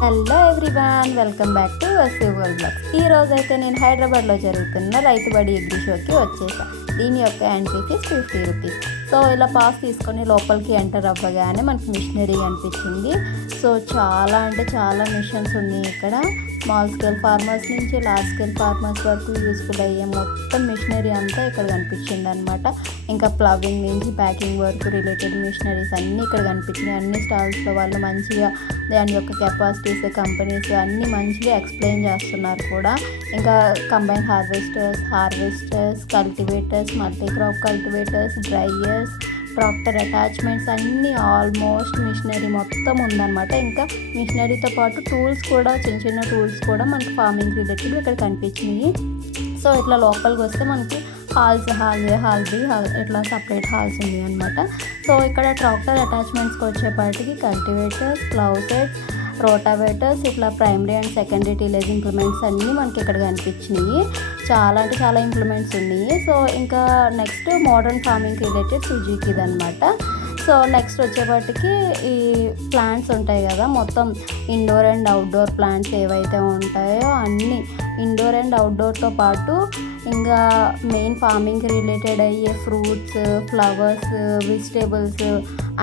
Hello everyone, welcome back to Vasi world blogs. ఈ రోజైతే నేను హైదరాబాద్లో జరుగుతున్న రైతు బడి ఎగ్రి షోకి వచ్చేసాను. దీని యొక్క ఎంట్రీ ఫీజ్ 50 రూపీస్. సో ఇలా పాస్ తీసుకొని లోపలికి ఎంటర్ అవ్వగానే మనకి మిషనరీ అనిపించింది. సో చాలా అంటే చాలా మిషన్స్ ఉన్నాయి ఇక్కడ. స్మాల్ స్కేల్ ఫార్మర్స్ నుంచి లార్జ్ స్కేల్ ఫార్మర్స్ వరకు యూస్ఫుల్ అయ్యే మొత్తం మిషనరీ అంతా ఇక్కడ కనిపించింది అనమాట. ఇంకా ప్లవింగ్ నుంచి ప్యాకింగ్ వరకు రిలేటెడ్ మిషనరీస్ అన్నీ ఇక్కడ కనిపించినాయి. అన్ని స్టాల్స్లో వాళ్ళు మంచిగా దాని యొక్క కెపాసిటీస్, కంపెనీస్ అన్నీ మంచిగా ఎక్స్ప్లెయిన్ చేస్తున్నారు కూడా. ఇంకా combine harvesters, cultivators, multi crop cultivators, dryers, tractor attachments అన్నీ ఆల్మోస్ట్ మిషనరీ మొత్తం ఉందన్నమాట. ఇంకా మిషనరీతో పాటు టూల్స్ కూడా, చిన్న చిన్న టూల్స్ కూడా మనకి ఫార్మింగ్ రిలేటెడ్ ఇక్కడ కనిపించినాయి. సో ఇట్లా లోపలికి వస్తే మనకి హాల్ బి ఇట్లా సపరేట్ హాల్స్ ఉన్నాయి అనమాట. సో ఇక్కడ ట్రాక్టర్ అటాచ్మెంట్స్కి వచ్చేపాటికి కల్టివేటర్స్, ప్లౌ సెట్స్, రోటావేటర్స్, ఇట్లా primary and secondary tillage implements అన్నీ మనకి ఇక్కడ కనిపించినాయి. చాలా అంటే చాలా ఇంప్లిమెంట్స్ ఉన్నాయి. సో ఇంకా నెక్స్ట్ మోడర్న్ ఫార్మింగ్ రిలేటెడ్ సుజుకిది అనమాట. సో నెక్స్ట్ వచ్చేపాటికి ఈ ప్లాంట్స్ ఉంటాయి కదా, మొత్తం ఇండోర్ అండ్ అవుట్డోర్ ప్లాంట్స్ ఏవైతే ఉంటాయో అన్నీ ఇండోర్ అండ్ అవుట్డోర్తో పాటు ఇంకా మెయిన్ ఫార్మింగ్కి రిలేటెడ్ అయ్యే ఫ్రూట్స్, ఫ్లవర్స్, వెజిటేబుల్స్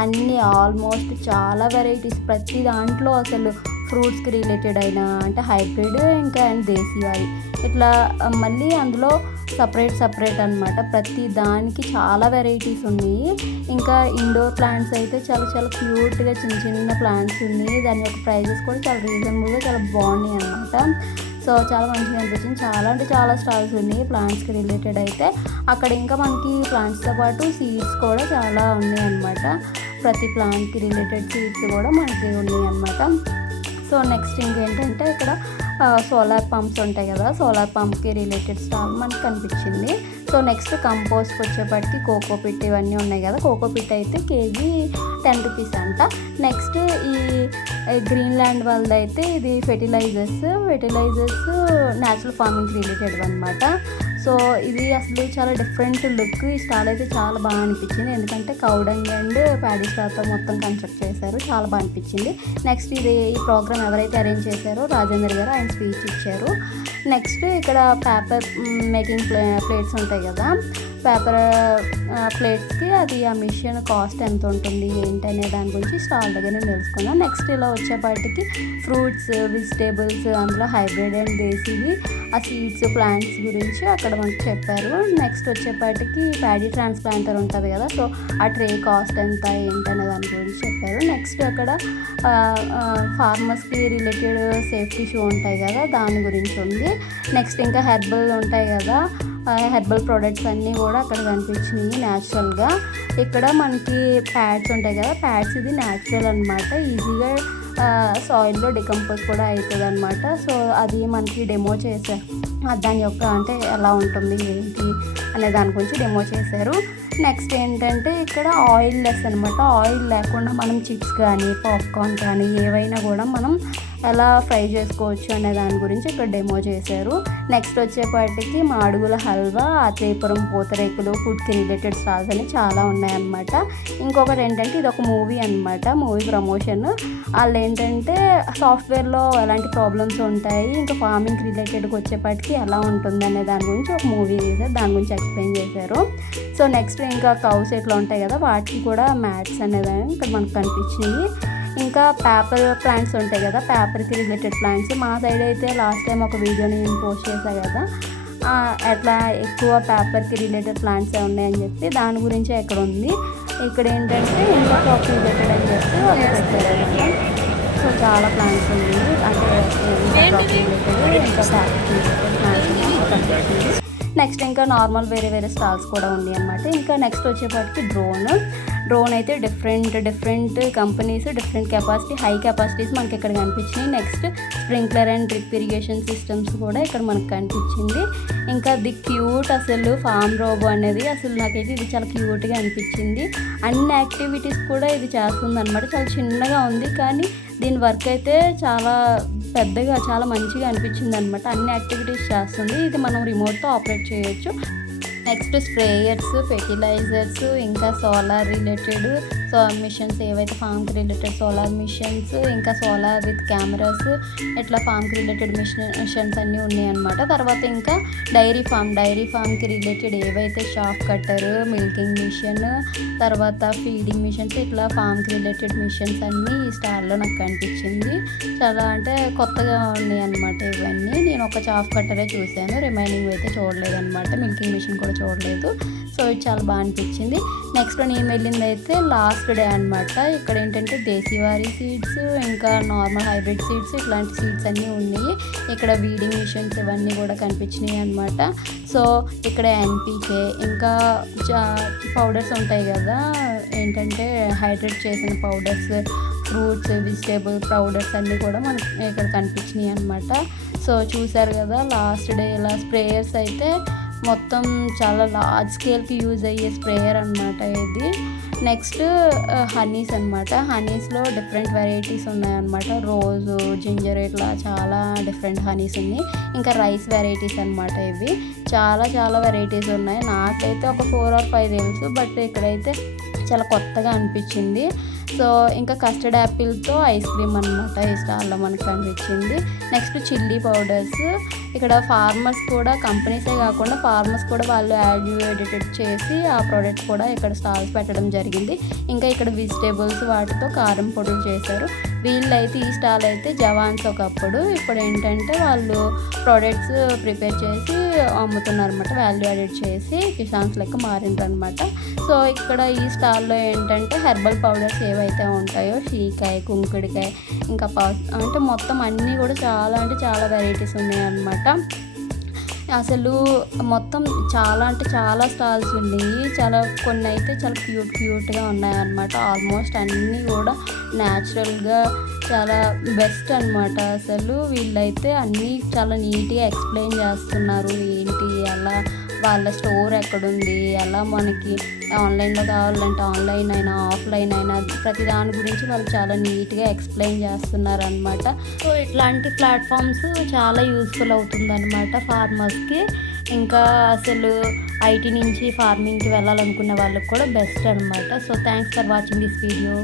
అన్నీ ఆల్మోస్ట్ చాలా వెరైటీస్. ప్రతి దాంట్లో అసలు ఫ్రూట్స్కి రిలేటెడ్ అయినా అంటే హైబ్రిడ్ ఇంకా అండ్ దేశీయాలు ఇట్లా మళ్ళీ అందులో సపరేట్ అనమాట. ప్రతి దానికి చాలా వెరైటీస్ ఉన్నాయి. ఇంకా ఇండోర్ ప్లాంట్స్ అయితే చాలా చాలా క్యూట్గా చిన్న చిన్న ప్లాంట్స్ ఉన్నాయి. దాని యొక్క ప్రైజెస్ కూడా చాలా రీజనబుల్గా చాలా బాగున్నాయి అనమాట. సో చాలా మంచిగా అనిపించింది. చాలా అంటే చాలా స్టాల్స్ ఉన్నాయి ప్లాంట్స్కి రిలేటెడ్ అయితే. అక్కడ ఇంకా మనకి ప్లాంట్స్తో పాటు సీడ్స్ కూడా చాలా ఉన్నాయి అనమాట. ప్రతి ప్లాంట్కి రిలేటెడ్ సీడ్స్ కూడా మనకి ఉన్నాయి అనమాట. సో నెక్స్ట్ ఇంకేంటంటే ఇక్కడ సోలార్ పంప్స్ ఉంటాయి కదా, సోలార్ పంప్కి రిలేటెడ్ స్టాల్ మనకు కనిపించింది. సో నెక్స్ట్ కంపోస్ట్కి వచ్చేప్పటికి కోకోపిట్ ఇవన్నీ ఉన్నాయి కదా. కోకోపిట్ అయితే కేజీ 10 రూపీస్ అంట. నెక్స్ట్ ఈ గ్రీన్ ల్యాండ్ వాళ్ళది అయితే ఇది ఫెర్టిలైజర్స్ న్యాచురల్ ఫార్మింగ్ రిలేటెడ్ అనమాట. సో ఇది అసలు చాలా డిఫరెంట్ లుక్. ఈ స్టాల్ అయితే చాలా బాగా అనిపించింది, ఎందుకంటే కౌడంగ్ అండ్ ప్యాడీ స్టార్తో మొత్తం కన్స్ట్రక్ట్ చేశారు. చాలా బాగా అనిపించింది. నెక్స్ట్ ఈ ప్రోగ్రామ్ ఎవరైతే అరేంజ్ చేశారో రాజేందర్ గారు, ఆయన స్పీచ్ ఇచ్చారు. నెక్స్ట్ ఇక్కడ పేపర్ మేకింగ్ ప్లేట్స్ ఉంటాయి కదా, పేపర్ ప్లేట్స్కి అది ఆ మిషన్ కాస్ట్ ఎంత ఉంటుంది ఏంటి అనే దాని గురించి స్టాల్ దగ్గర నేను తెలుసుకున్నాను. నెక్స్ట్ ఇలా వచ్చేపాటికి ఫ్రూట్స్, వెజిటేబుల్స్, అందులో హైబ్రిడ్ అండ్ దేశీవి ఆ సీడ్స్, ప్లాంట్స్ గురించి అక్కడ మనకు చెప్పారు. నెక్స్ట్ వచ్చేపాటికి ప్యాడీ ట్రాన్స్ప్లాంటర్ ఉంటుంది కదా, సో ఆ ట్రే కాస్ట్ ఎంత ఏంటనే దాని గురించి చెప్పారు. నెక్స్ట్ అక్కడ ఫార్మర్స్కి రిలేటెడ్ సేఫ్టీ షూ ఉంటాయి కదా, దాని గురించి ఉంది. నెక్స్ట్ ఇంకా హెర్బల్ ఉంటాయి కదా, హెర్బల్ ప్రొడక్ట్స్ అన్నీ కూడా అక్కడ కనిపించినాయి న్యాచురల్గా. ఇక్కడ మనకి ప్యాడ్స్ ఉంటాయి కదా, ప్యాడ్స్ ఇది న్యాచురల్ అనమాట, ఈజీగా సాయిల్లో డికంపోజ్ కూడా అవుతుంది అనమాట. సో అది మనకి డెమో చేశారు, దాని యొక్క అంటే ఎలా ఉంటుంది ఏంటి అనే దాని గురించి డెమో చేశారు. నెక్స్ట్ ఏంటంటే ఇక్కడ ఆయిల్ లెస్ అనమాట. ఆయిల్ లేకుండా మనం చిప్స్ కానీ పాప్కార్న్ కానీ ఏవైనా కూడా మనం ఎలా ఫ్రై చేసుకోవచ్చు అనే దాని గురించి ఇక్కడ డెమో చేశారు. నెక్స్ట్ వచ్చేపాటికి మాడుగుల హల్వా, ఆత్రేయపురం పూతరేకులు, ఫుడ్కి రిలేటెడ్ స్టాల్స్ అని చాలా ఉన్నాయన్నమాట. ఇంకొకటి ఏంటంటే ఇది ఒక మూవీ అనమాట, మూవీ ప్రమోషన్. వాళ్ళు ఏంటంటే సాఫ్ట్వేర్లో ఎలాంటి ప్రాబ్లమ్స్ ఉంటాయి, ఇంకా ఫార్మింగ్ రిలేటెడ్కి వచ్చేపాటికి ఎలా ఉంటుంది అనే దాని గురించి ఒక మూవీ చేశారు, దాని గురించి ఎక్స్ప్లెయిన్ చేశారు. సో నెక్స్ట్ ఇంకా కౌస్ ఎట్లా ఉంటాయి కదా, వాటికి కూడా మ్యాట్స్ అనేదాన్ని ఇక్కడ మనకు కనిపించినాయి. ఇంకా పేపర్ ప్లాంట్స్ ఉంటాయి కదా, పేపర్కి రిలేటెడ్ ప్లాంట్స్. మా సైడ్ అయితే లాస్ట్ టైం ఒక వీడియోని నేను పోస్ట్ చేశాను కదా, అట్లా ఎక్కువ పేపర్కి రిలేటెడ్ ప్లాంట్స్ ఉన్నాయని చెప్పి దాని గురించే ఇక్కడ ఉంది. ఇక్కడ ఏంటంటే ఇంకా క్రాప్ రిలేటెడ్ అని చెప్పి వాళ్ళు పెట్టారు. సో చాలా ప్లాంట్స్ ఉన్నాయి, అంటే క్రాప్ రిలేటెడ్ ఇంకా పేపర్కి రిలేటెడ్ ప్లాంట్స్. నెక్స్ట్ ఇంకా నార్మల్ వేరే స్టాల్స్ కూడా ఉన్నాయి అనమాట. ఇంకా నెక్స్ట్ వచ్చేప్పటికి డ్రోన్ అయితే different companies, different capacity, high capacities మనకి ఇక్కడ కనిపించినాయి. Next sprinkler and drip irrigation systems కూడా ఇక్కడ మనకు కనిపించింది. ఇంకా ది క్యూట్ అసలు ఫామ్ రోబో అనేది అసలు నాకైతే ఇది చాలా క్యూట్గా అనిపించింది. అన్ని యాక్టివిటీస్ కూడా ఇది చేస్తుంది అనమాట. చాలా చిన్నగా ఉంది కానీ దీని వర్క్ అయితే చాలా పెద్దగా చాలా మంచిగా అనిపించింది అనమాట. అన్ని యాక్టివిటీస్ చేస్తుంది. ఇది మనం రిమోట్తో ఆపరేట్ చేయొచ్చు. నెక్స్ట్ స్ప్రేయర్స్, ఫెర్టిలైజర్స్, ఇంకా సోలార్ రిలేటెడ్ మిషన్స్ ఏవైతే ఫామ్కి రిలేటెడ్ సోలార్ మిషన్స్, ఇంకా సోలార్ విత్ కెమెరాస్, ఇట్లా ఫామ్కి రిలేటెడ్ మిషన్స్ అన్నీ ఉన్నాయన్నమాట. తర్వాత ఇంకా డైరీ ఫామ్కి రిలేటెడ్ ఏవైతే షాప్ కట్టర్, మిల్కింగ్ మిషన్, తర్వాత ఫీడింగ్ మిషన్స్, ఇట్లా ఫామ్కి రిలేటెడ్ మిషన్స్ అన్నీ ఈ స్టాల్లో నాకు కనిపించింది. చాలా అంటే కొత్తగా ఉన్నాయి అన్నమాట ఇవన్నీ. నేను ఒక చాఫ్ కట్టరే చూశాను, రిమైనింగ్ అయితే చూడలేదు అనమాట. మిల్కింగ్ మిషన్ కూడా చూడలేదు. సో ఇది చాలా బాగా అనిపించింది. నెక్స్ట్ నేను వెళ్ళింది అయితే లాస్ట్ డే అనమాట. ఇక్కడ ఏంటంటే దేశీవారీ సీడ్స్, ఇంకా నార్మల్ హైబ్రిడ్ సీడ్స్, ఇట్లాంటి సీడ్స్ అన్నీ ఉన్నాయి. ఇక్కడ వీడింగ్ మిషన్స్ ఇవన్నీ కూడా కనిపించినాయి అనమాట. సో ఇక్కడ ఎన్పికే, ఇంకా పౌడర్స్ ఉంటాయి కదా, ఏంటంటే హైడ్రేట్ చేసిన పౌడర్స్, ఫ్రూట్స్, వెజిటేబుల్ పౌడర్స్ అన్నీ కూడా మనకి ఇక్కడ కనిపించినాయి అనమాట. సో చూసారు కదా లాస్ట్ డే ఇలా స్ప్రేయర్స్ అయితే మొత్తం చాలా లార్జ్ స్కేల్కి యూజ్ అయ్యే స్ప్రేయర్ అనమాట ఇది. నెక్స్ట్ హనీస్ అనమాట. హనీస్లో డిఫరెంట్ వెరైటీస్ ఉన్నాయన్నమాట. రోజు, జింజర్, ఇట్లా చాలా డిఫరెంట్ హనీస్ ఉన్నాయి. ఇంకా రైస్ వెరైటీస్ అనమాట. ఇవి చాలా వెరైటీస్ ఉన్నాయి. నాకైతే ఒక 4 or 5 తెలుసు, బట్ ఇక్కడైతే చాలా కొత్తగా అనిపించింది. సో ఇంకా కస్టర్డ్ యాపిల్తో ఐస్ క్రీమ్ అనమాట ఈ స్టాల్లో మనకు కనిపించింది. Next chilli powders. ఇక్కడ ఫార్మర్స్ కూడా, కంపెనీసే కాకుండా ఫార్మర్స్ కూడా వాళ్ళు ఎడిటెడ్ చేసి ఆ ప్రోడక్ట్స్ కూడా ఇక్కడ స్టాల్స్ పెట్టడం జరిగింది. ఇంకా ఇక్కడ వెజిటేబుల్స్ వాటితో కారం పొడులు చేశారు. వీళ్ళైతే ఈ స్టాల్ అయితే జవాన్స్ ఒకప్పుడు, ఇప్పుడు ఏంటంటే వాళ్ళు ప్రోడక్ట్స్ ప్రిపేర్ చేసి అమ్ముతున్నారు అనమాట. వాల్యూ యాడెడ్ చేసి కిసాన్స్ లెక్క మారిండ్రనమాట. సో ఇక్కడ ఈ స్టాల్లో ఏంటంటే హెర్బల్ పౌడర్స్ ఏవైతే ఉంటాయో, షీకాయ, కుంకుడికాయ, ఇంకా అంటే మొత్తం అన్నీ కూడా చాలా వెరైటీస్ ఉన్నాయన్నమాట. అసలు మొత్తం చాలా స్టాల్స్ ఉన్నాయి. కొన్ని అయితే చాలా క్యూట్గా ఉన్నాయన్నమాట. ఆల్మోస్ట్ అన్నీ కూడా న్యాచురల్గా చాలా బెస్ట్ అనమాట. అసలు వీళ్ళైతే అన్నీ చాలా నీట్గా ఎక్స్ప్లెయిన్ చేస్తున్నారు. ఏంటి ఎలా, వాళ్ళ స్టోర్ ఎక్కడుంది, ఎలా మనకి ఆన్లైన్లో కావాలంటే ఆన్లైన్ అయినా ఆఫ్లైన్ అయినా ప్రతి దాని గురించి వాళ్ళు చాలా నీట్గా ఎక్స్ప్లెయిన్ చేస్తున్నారు అనమాట. సో ఇట్లాంటి ప్లాట్ఫామ్స్ చాలా యూస్ఫుల్ అవుతుందన్నమాట ఫార్మర్స్కి. ఇంకా అసలు ఐటీ నుంచి ఫార్మింగ్కి వెళ్ళాలనుకునే వాళ్ళకి కూడా బెస్ట్ అనమాట. So thanks for watching this video.